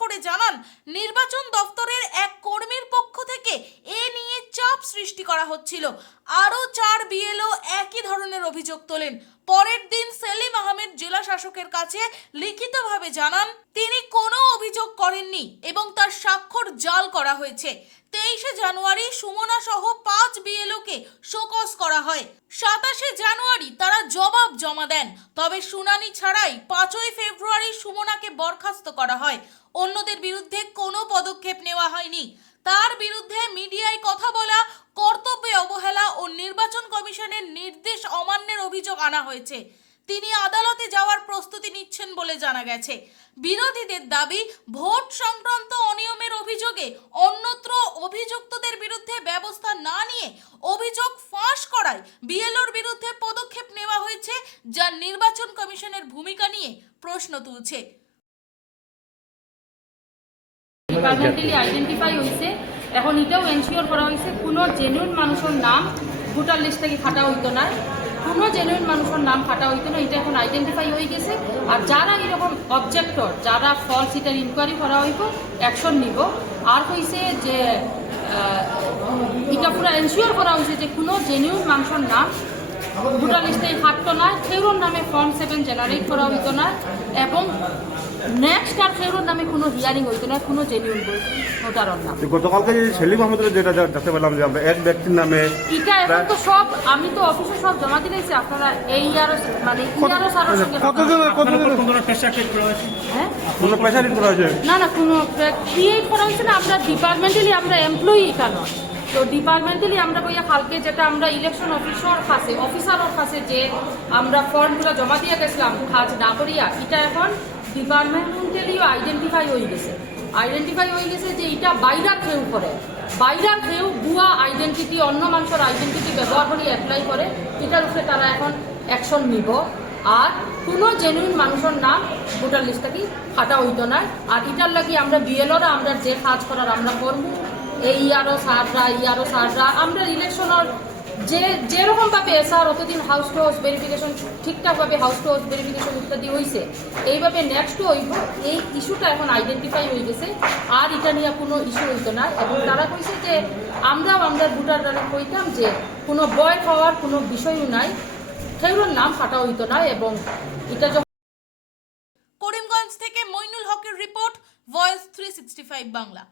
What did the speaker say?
করে জানান, নির্বাচন দপ্তরের এক কর্মীর পক্ষ থেকে এ নিয়ে চাপ সৃষ্টি করা হচ্ছিল। আরও 4 বিএলও একই ধরনের অভিযোগ তোলেন। পরের দিন সেলিম আহমেদ জেলা শাসকের কাছে লিখিতভাবে জানান তিনি কোনো অভিযোগ করেননি এবং তার স্বাক্ষর জাল করা হয়েছে। 23শে জানুয়ারি সুমনা সহ 5 বিএলওকে শোকজ করা হয়। 27শে জানুয়ারি তারা জবাব জমা দেন, তবে শুনানি ছাড়াই 5ই ফেব্রুয়ারি সুমনাকে বরখাস্ত করা হয়। অন্যদের বিরুদ্ধে কোনো পদক্ষেপ নেওয়া হয়নি। তার বিরুদ্ধে মিডিয়ায় কথা বলা, কর্তব্যে অবহেলা ও নির্বাচন কমিশনের নির্দেশ অমান্যের অভিযোগ আনা হয়েছে। তিনি আদালতে যাওয়ার প্রস্তুতি নিচ্ছেন বলে জানা গেছে। বিরোধীদের দাবি, ভোট সংক্রান্ত অনিয়মের অভিযোগে অন্যত্র অভিযুক্তদের বিরুদ্ধে ব্যবস্থা না নিয়ে অভিযোগ ফাঁস করায় বিএলওর বিরুদ্ধে পদক্ষেপ নেওয়া হয়েছে, যা নির্বাচন কমিশনের ভূমিকা নিয়ে প্রশ্ন তুলছে। ডিপার্টমেন্টালি আইডেন্টিফাই হয়েছে, এখন এটাও এনশিওর করা হয়েছে কোনো জেনুইন মানুষের নাম ভোটার লিস্ট থেকে ফাটা হইতো না, কোনো জেনুইন মানুষের নাম ফাটা হইতো না, এটা এখন আইডেন্টিফাই হয়ে গেছে। আর যারা এরকম অবজেক্টর, যারা ফলস, এটার ইনকোয়ারি করা হইব, অ্যাকশন নিব। আর হয়েছে যে এটা পুরো এনশিওর করা হয়েছে যে কোনো জেনুইন মানুষের নাম ভোটার লিস্টে থাকতো না, সেগুলোর নামে ফর্ম 7 জেনারেট করা হইতো না, এবং নেক্সট আর সেগুলোর নামে কোনো হিয়ারিং হইতো না, কোনো জেনুইন ভোটারের নাম। গতকালকে সেলিম আহমেদের যেটা দেখতে পেলাম যে আমরা এক ব্যক্তির নামে এটা এখন তো সব, আমি তো অফিসে সব জমা দিয়েছি, আপনারা এই ইয়ারও মানে ইয়ারও স্যারের সঙ্গে না না কোনো ক্রিয়েট করা হয়েছে না। আমরা ডিপার্টমেন্টালি আমরা এমপ্লয়ি কেন, তো ডিপার্টমেন্টালি আমরা বইয়া কালকে যেটা আমরা ইলেকশন অফিসারের কাছে যে আমরা ফর্মগুলো জমা দিয়ে গেছিলাম কাজ না করিয়া, এটা এখন ডিপার্টমেন্টালিও আইডেন্টিফাই হয়ে গেছে যে এটা বাইরের কেউ করে, বাইরের কেউ ভুয়া আইডেন্টিটি, অন্য মানুষের আইডেন্টিটি ব্যবহার করে অ্যাপ্লাই করে, এটার উপরে তারা এখন অ্যাকশন নিব। আর কোনো জেনুইন মানুষের নাম ভোটার লিস্ট থেকে ফাটা হইতো না। আর এটার লাগি আমরা বিএলওরা আমরা যে কাজ করার আমরা করবো, এই ইয়ারও সাররা আমরা ইলেকশনের যেরকমভাবে এসআর অতদিন হাউস টু হাউস ভেরিফিকেশন ঠিকঠাকভাবে হাউস টু হাউস ভেরিফিকেশন ইত্যাদি হয়েছে, এইভাবে নেক্সটও হইব। এই ইস্যুটা এখন আইডেন্টিফাই হয়ে গেছে, আর এটা নিয়ে কোনো ইস্যু হইতো না। এবং তারা কইছে যে আমরা ভোটাররা কইতাম যে কোনো ভয় পাওয়ার কোনো বিষয়ও নাই, সেগুলোর নাম ফাটা হইতো না। এবং এটা করিমগঞ্জ থেকে মইনুল হকের রিপোর্ট, ভয়েস 365 বাংলা।